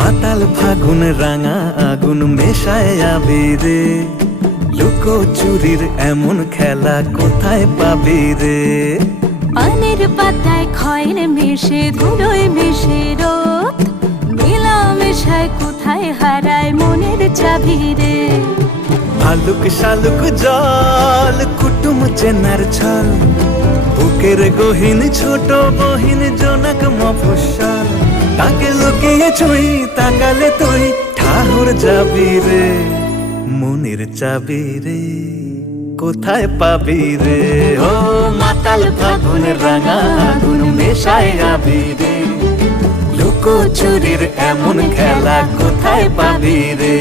মাতাল ফাগুন রাঙা আগুন মেশায় আবিরে, লুকো চুরির এমন খেলা কোথায় পাবি রে? পানের পাতায় খয়ের মিশে ধুলোয় মিশে রোদ, মেলা মেশায় কোথায় হারায় মনের চাবি রে? ভালুক শালুক জল কুটুম চেনার ছল, বুকের গহীন ছোট বহিন জনক মফস্বল, তাকে লুকিয়ে ছুঁই তাকালে তুই ঠাহর যাবি রে। মনের চাবি রে কোথায় পাবি রে? ও মাতাল ফাগুন রাঙা আগুন মেশায় আবিরে, লুকো চুরির এমন খেলা কোথায় পাবি রে?